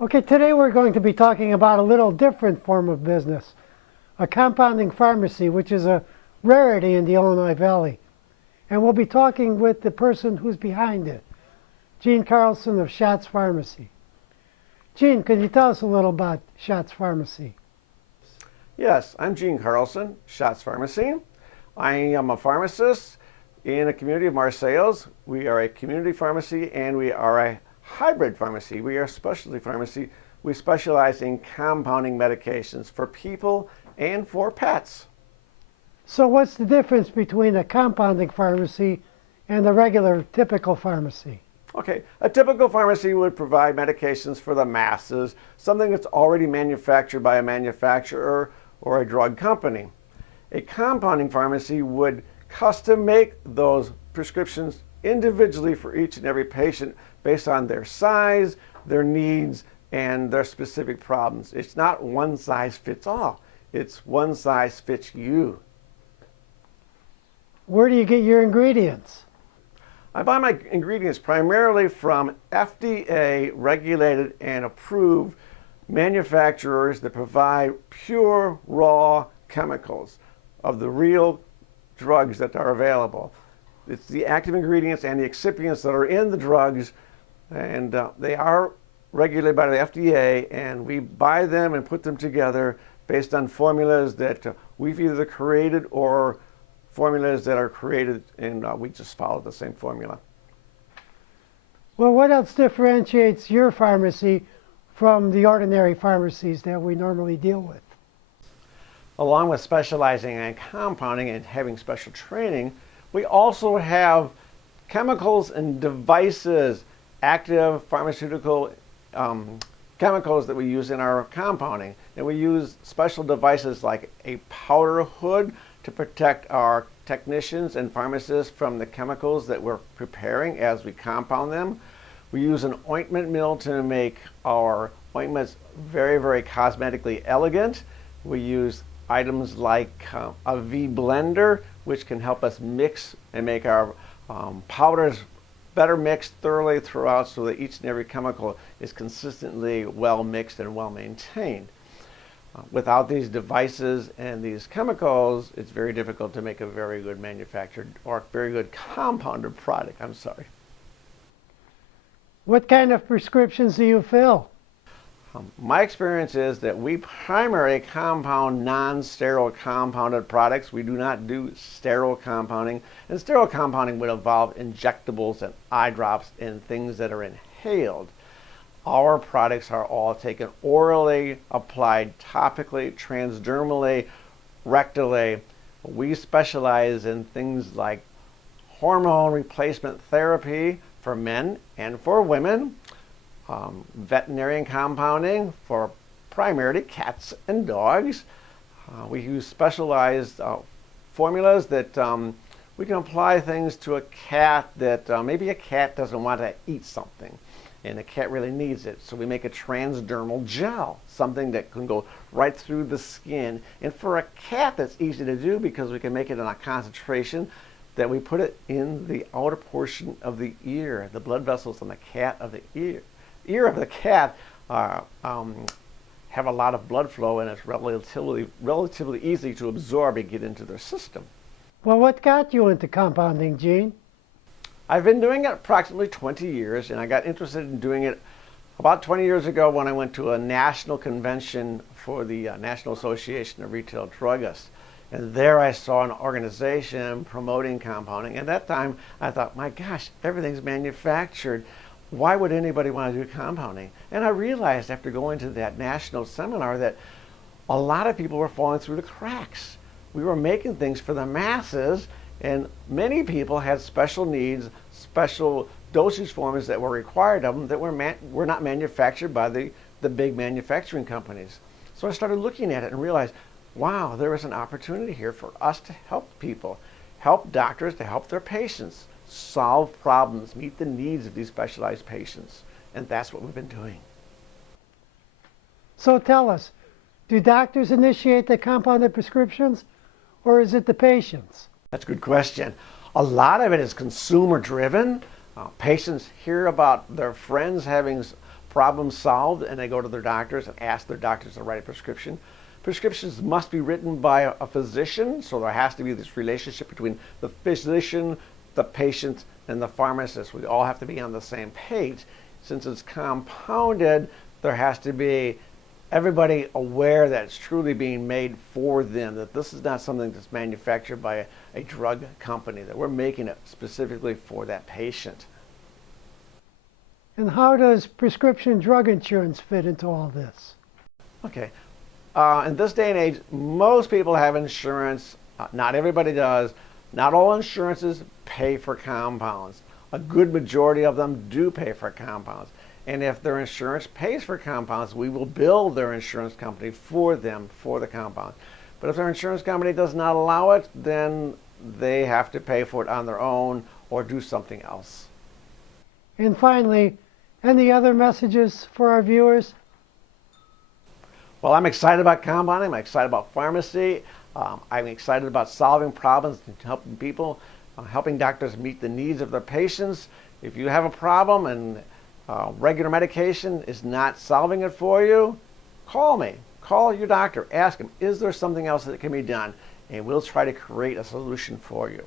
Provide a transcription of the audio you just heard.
Okay, today we're going to be talking about a little different form of business, a compounding pharmacy, which is a rarity in the Illinois Valley. And we'll be talking with the person who's behind it, Gene Carlson of Schott's Pharmacy. Gene, can you tell us a little about Schott's Pharmacy? Yes, I'm Gene Carlson, Schott's Pharmacy. I am a pharmacist in a community of Marseilles. We are a community pharmacy and we are a hybrid pharmacy. We are a specialty pharmacy. We specialize in compounding medications for people and for pets. So what's the difference between a compounding pharmacy and a regular, typical pharmacy? Okay, a typical pharmacy would provide medications for the masses, something that's already manufactured by a manufacturer or a drug company. A compounding pharmacy would custom make those prescriptions individually for each and every patient based on their size, their needs, and their specific problems. It's not one size fits all. It's one size fits you. Where do you get your ingredients? I buy my ingredients primarily from FDA regulated and approved manufacturers that provide pure raw chemicals of the real drugs that are available. It's the active ingredients and the excipients that are in the drugs, and they are regulated by the FDA, and we buy them and put them together based on formulas that we've either created or formulas that are created, and we just follow the same formula. Well, what else differentiates your pharmacy from the ordinary pharmacies that we normally deal with? Along with specializing in compounding and having special training, we also have chemicals and devices, active pharmaceutical chemicals that we use in our compounding. And we use special devices like a powder hood to protect our technicians and pharmacists from the chemicals that we're preparing as we compound them. We use an ointment mill to make our ointments very, very cosmetically elegant. We use items like a V blender, which can help us mix and make our powders better mixed thoroughly throughout so that each and every chemical is consistently well mixed and well maintained. Without these devices and these chemicals, it's very difficult to make a very good manufactured or very good compounded product. I'm sorry. What kind of prescriptions do you fill? My experience is that we primarily compound non-sterile compounded products. We do not do sterile compounding. And sterile compounding would involve injectables and eye drops and things that are inhaled. Our products are all taken orally, applied topically, transdermally, rectally. We specialize in things like hormone replacement therapy for men and for women. Veterinarian compounding for primarily cats and dogs. We use specialized formulas that we can apply things to a cat that maybe a cat doesn't want to eat something and the cat really needs it. So we make a transdermal gel, something that can go right through the skin. And for a cat, that's easy to do because we can make it in a concentration that we put it in the outer portion of the ear, the blood vessels on the cat of the ear of the cat have a lot of blood flow, and it's relatively easy to absorb and get into their system. Well, what got you into compounding, Gene? I've been doing it approximately 20 years, and I got interested in doing it about 20 years ago when I went to a national convention for the National Association of Retail Druggists. And there I saw an organization promoting compounding. At that time, I thought, my gosh, everything's manufactured. Why would anybody want to do compounding? And I realized after going to that national seminar that a lot of people were falling through the cracks. We were making things for the masses, and many people had special needs, special dosage forms that were required of them that were not manufactured by the big manufacturing companies. So I started looking at it and realized, wow, there is an opportunity here for us to help people, help doctors to help their patients, solve problems, meet the needs of these specialized patients. And that's what we've been doing. So tell us, do doctors initiate the compounded prescriptions, or is it the patients? That's a good question. A lot of it is consumer driven. Patients hear about their friends having problem solved and they go to their doctors and ask their doctors to write a prescription. Prescriptions must be written by a physician, so there has to be this relationship between the physician, the patient, and the pharmacist. We all have to be on the same page. Since it's compounded, there has to be everybody aware that it's truly being made for them, that this is not something that's manufactured by a drug company, that we're making it specifically for that patient. And how does prescription drug insurance fit into all this? Okay. In this day and age, most people have insurance. Not everybody does. Not all insurances pay for compounds. A good majority of them do pay for compounds. And if their insurance pays for compounds, we will bill their insurance company for them for the compound. But if their insurance company does not allow it, then they have to pay for it on their own or do something else. And finally, any other messages for our viewers? Well, I'm excited about compounding. I'm excited about pharmacy. I'm excited about solving problems and helping people, helping doctors meet the needs of their patients. If you have a problem and regular medication is not solving it for you, call me. Call your doctor. Ask him, is there something else that can be done? And we'll try to create a solution for you.